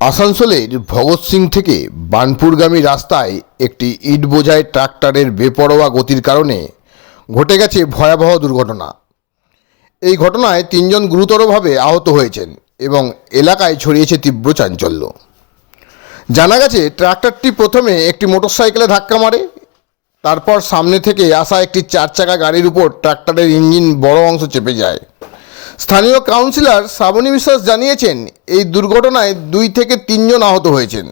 আসানসোলের ভগৎ সিং থেকে বানপুরগামী রাস্তায় একটি ইট বোঝায় ট্রাক্টরের বেপরোয়া গতির কারণে ঘটে গেছে ভয়াবহ দুর্ঘটনা। এই ঘটনায় তিনজন গুরুতরভাবে আহত হয়েছেন এবং এলাকায় ছড়িয়েছে তীব্র চাঞ্চল্য। জানা গেছে, ট্রাক্টরটি প্রথমে একটি মোটরসাইকেলে ধাক্কা মারে, তারপর সামনে থেকে আসা একটি চার চাকা গাড়ির উপর ট্রাক্টরের ইঞ্জিন বড় অংশ চেপে যায়। স্থানীয় কাউন্সিলর শ্রাবণী বিশ্বাস জানিয়েছেন, এই দুর্ঘটনায় দুই থেকে তিনজন আহত হয়েছেন।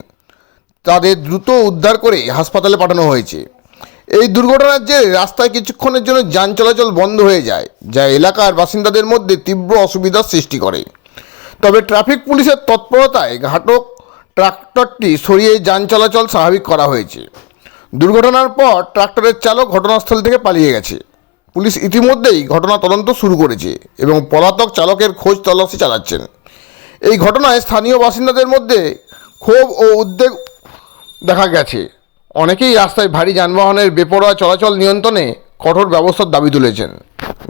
তাদের দ্রুত উদ্ধার করে হাসপাতালে পাঠানো হয়েছে। এই দুর্ঘটনার জেরে রাস্তায় কিছুক্ষণের জন্য যান চলাচল বন্ধ হয়ে যায়, যা এলাকার বাসিন্দাদের মধ্যে তীব্র অসুবিধার সৃষ্টি করে। তবে ট্রাফিক পুলিশের তৎপরতায় ঘাটক ট্রাক্টরটি সরিয়ে যান চলাচল স্বাভাবিক করা হয়েছে। দুর্ঘটনার পর ট্রাক্টরের চালক ঘটনাস্থল থেকে পালিয়ে গেছে। পুলিশ ইতিমধ্যেই ঘটনা তদন্ত শুরু করেছে এবং পলাতক চালকের খোঁজ তল্লাশি চালাচ্ছেন। এই ঘটনায় স্থানীয় বাসিন্দাদের মধ্যে ক্ষোভ ও উদ্বেগ দেখা গেছে। অনেকেই রাস্তায় ভারী যানবাহনের বেপরোয়া চলাচল নিয়ন্ত্রণে কঠোর ব্যবস্থার দাবি তুলেছেন।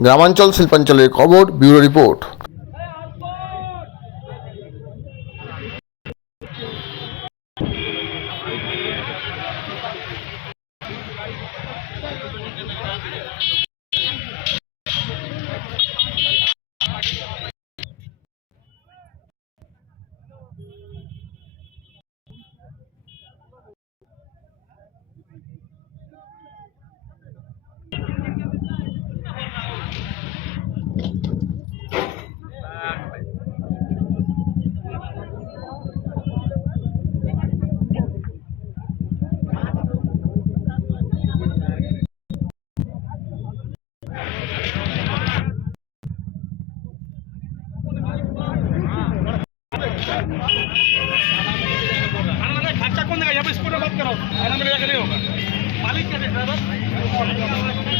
গ্রামাঞ্চল শিল্পাঞ্চলের খবর, ব্যুরো রিপোর্ট। खर्चा कौन देगा यहाँ पे स्कूटर मत करो खाना मेरे जगह नहीं होगा मालिक क्या देख रहा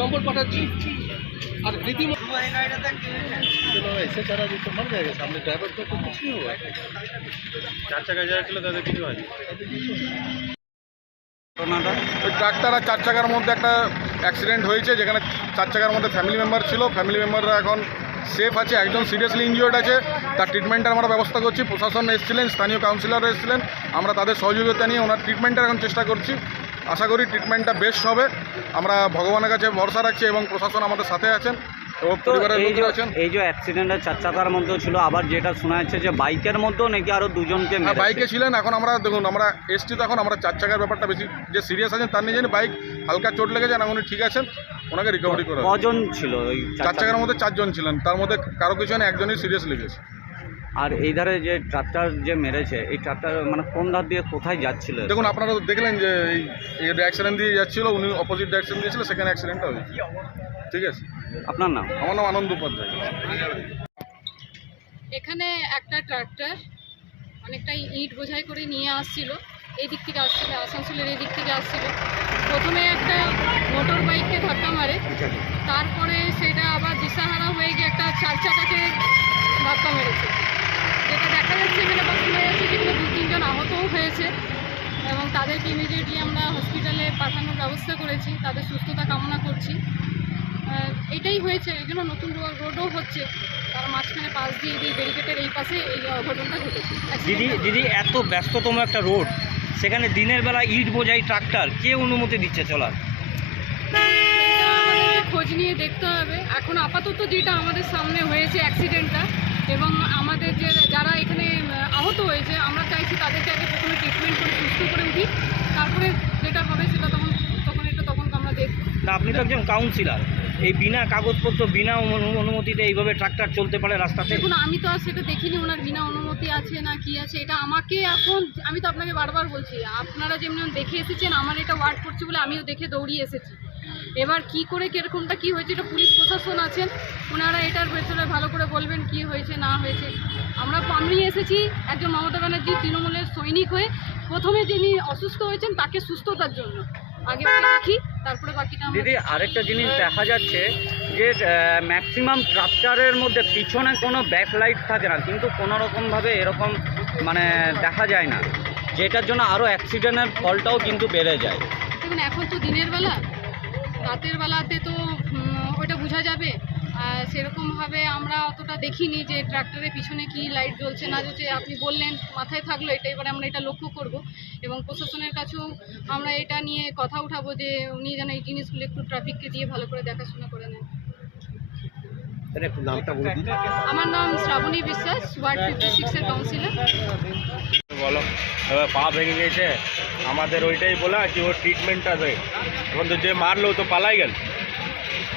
নম্বর পাঠাচ্ছি। আর এসে তারা দিতে মারা যায় গেছে ড্রাইভার তো কিছু হবে। চার চাকা যারা ছিল তাদের কিছু হয় ঘটনাটা। ট্রাক্টার আর চার চাকার মধ্যে একটা অ্যাক্সিডেন্ট হয়েছে যেখানে চার চাকার মধ্যে ফ্যামিলি মেম্বার ছিল। ফ্যামিলি মেম্বাররা এখন সেফ আছে। একজন সিরিয়াসলি ইঞ্জিওর্ড আছে। তার ট্রিটমেন্টের আমরা ব্যবস্থা করছি। প্রশাসন এসেছিলেন স্থানীয় কাউন্সিলর এসেছিলেন। আমরা তাদের সহযোগিতা নিয়ে ওনার ট্রিটমেন্টের এখন চেষ্টা করছি। আশা করি ট্রিটমেন্টটা বেস্ট হবে। আমরা ভগবানের কাছে ভরসা রাখছি এবং প্রশাসন আমাদের সাথে আছেন এই যে অ্যাক্সিডেন্টের চার চাকার মধ্যেও ছিল আবার যেটা শোনা যাচ্ছে যে বাইকের মধ্যেও নাকি আরও দুজনকে হ্যাঁ বাইকে ছিলেন এখন আমরা দেখুন আমরা এসছি তো এখন আমরা চার চাকার ব্যাপারটা বেশি যে সিরিয়াস আছেন তার নিয়ে বাইক হালকা চোট লেগেছে না উনি ঠিক আছেন ওনাকে রিকভারি করা। কজন ছিল ওই চার চাকার মধ্যে চারজন ছিলেন তার মধ্যে কারও কিছু একজনই সিরিয়াস লেগেছে। আর এই ধারে যে ট্রাক্টর যে মেরেছে এই ট্রাক্টর মানে কোন ধার দিয়ে কোথায় যাচ্ছিল? দেখুন আপনারা তো দেখলেন যে এই অ্যাক্সিডেন্ট দিয়ে যাচ্ছিল উনি অপোজিট ডাইরেকশন দিয়েছিল সেখানে অ্যাক্সিডেন্টটা হয়েছে। ঠিক আছে? আপনার নাম? আমার নাম আনন্দ উপাধ্যায়। এখানে একটা ট্রাক্টর অনেকটাই ইট বোঝাই করে নিয়ে আসছিল এই দিক থেকে আসছিল আসানসোলের এই দিক থেকে আসছিল। প্রথমে একটা মোটর বাইককে ধাক্কা মারে তারপরে সেটা আবার দিশাহারা হয়ে গিয়ে একটা চার চাকাকে ধাক্কা মেরেছে। দেখা যাচ্ছে এখানে বা শোনা যাচ্ছে যেগুলো দু তিনজন আহতও হয়েছে এবং তাদেরকে ইমিডিয়েটলি আমরা হসপিটালে পাঠানোর ব্যবস্থা করেছি তাদের সুস্থতা কামনা করছি। এটাই হয়েছে এই জন্য নতুন রোডও হচ্ছে। তার মাঝখানে পাশ দিয়ে এই ব্যারিকেটের এই পাশে এই অঘটনটা ঘটেছে। দিদি দিদি এত ব্যস্ততম একটা রোড সেখানে দিনের বেলা ইট বোঝাই ট্রাক্টর কে অনুমতি দিচ্ছে চলার? খোঁজ নিয়ে দেখতে হবে। এখন আপাতত যেটা আমাদের সামনে হয়েছে অ্যাক্সিডেন্টটা এবং আমাদের যে যারা এখানে আহ, আহত হয়েছে আমরা চাইছি তাদেরকে আগে প্রথমে ট্রিটমেন্ট করে সুস্থ করে উঠি। তারপরে যেটা হবে সেটা তখন তখন এটা তখন আমরা দেখব। আপনি তো একজন কাউন্সিলার এই বিনা কাগজপত্র বিনা অনুমতিতে এইভাবে ট্রাক্টর চলতে পারে রাস্তাতে? দেখুন আমি তো আর সেটা দেখিনি ওনার বিনা অনুমতি আছে না কি আছে এটা আমাকে এখন আমি তো আপনাকে বারবার বলছি আপনারা যেমন দেখে এসেছেন আমার এটা ওয়ার্ড করছে বলে আমিও দেখে দৌড়িয়ে এসেছি। এবার কি করে কিরকমটা কি হয়েছে এটা পুলিশ প্রশাসন আছেন ওনারা এটার ভেতরে ভালো করে বলবেন কি হয়েছে না হয়েছে। আমরা আমি এসেছি একজন মমতা ব্যানার্জি তৃণমূলের সৈনিক হয়ে প্রথমে যিনি অসুস্থ হয়েছেন তাকে সুস্থতার জন্য। আগে দেখি তারপরে বাকিটা দিদি আরেকটা জিনিস দেখা যাচ্ছে যে ম্যাক্সিমাম ট্রাক্টরের মধ্যে পিছনে কোনো ব্যাকলাইট থাকে না কিন্তু কোনো রকমভাবে এরকম মানে দেখা যায় না। যেটার জন্য আরও অ্যাক্সিডেন্টের ফলটাও কিন্তু বেড়ে যায়। দেখুন এখন তো দিনের বেলা রাতের বেলাতে তো ওটা বোঝা যাবে। আর সেরকমভাবে আমরা অতটা দেখিনি যে ট্রাক্টরের পিছনে কি লাইট জ্বলছে না জ্বলছে। আপনি বললেন মাথায় থাকল এটা এবারে আমরা এটা লক্ষ্য করব। এবং প্রশাসনের কাছেও আমরা এটা নিয়ে কথা উঠাবো যে উনি যেন এই জিনিসগুলো একটু ট্রাফিককে দিয়ে ভালো করে দেখাশোনা করে নেন। আমার নাম শ্রাবণী বিশ্বাস ওয়ার্ড ফিফটি সিক্সের কাউন্সিলর বলো পা ভেঙে গেছে আমাদের ওইটাই বলা কি ওর ট্রিটমেন্টটা দেয় এখন তো যে মারলো তো পালাই গেল।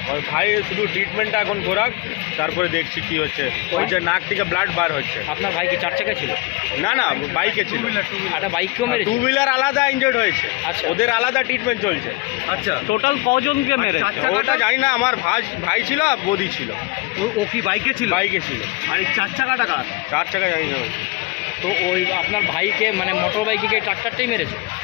ওই ভাই শুধু ট্রিটমেন্টটা এখন ঘোরাক তারপরে দেখছি কি হচ্ছে। ওই যে নাক থেকে ব্লাড বার হচ্ছে। আপনার ভাই কি চার চাকা ছিল? না না বাইকে ছিল। একটা বাইককেও মেরেছে? টু হুইলার আলাদা ইনজয়েড হয়েছে। আচ্ছা। ওদের আলাদা ট্রিটমেন্ট চলছে। আচ্ছা। টোটাল কজনকে মেরেছে? ওটা জানি না আমার ভাই ভাই ছিল আর বদি ছিল। ও- ও কি বাইকে ছিল? বাইকে ছিল। আর এই চার চাকাটা কার? চার চাকা জানি না। তো ওই আপনার ভাইকে মানে মোটর বাইকে ট্রাক্টরটাই মেরেছে?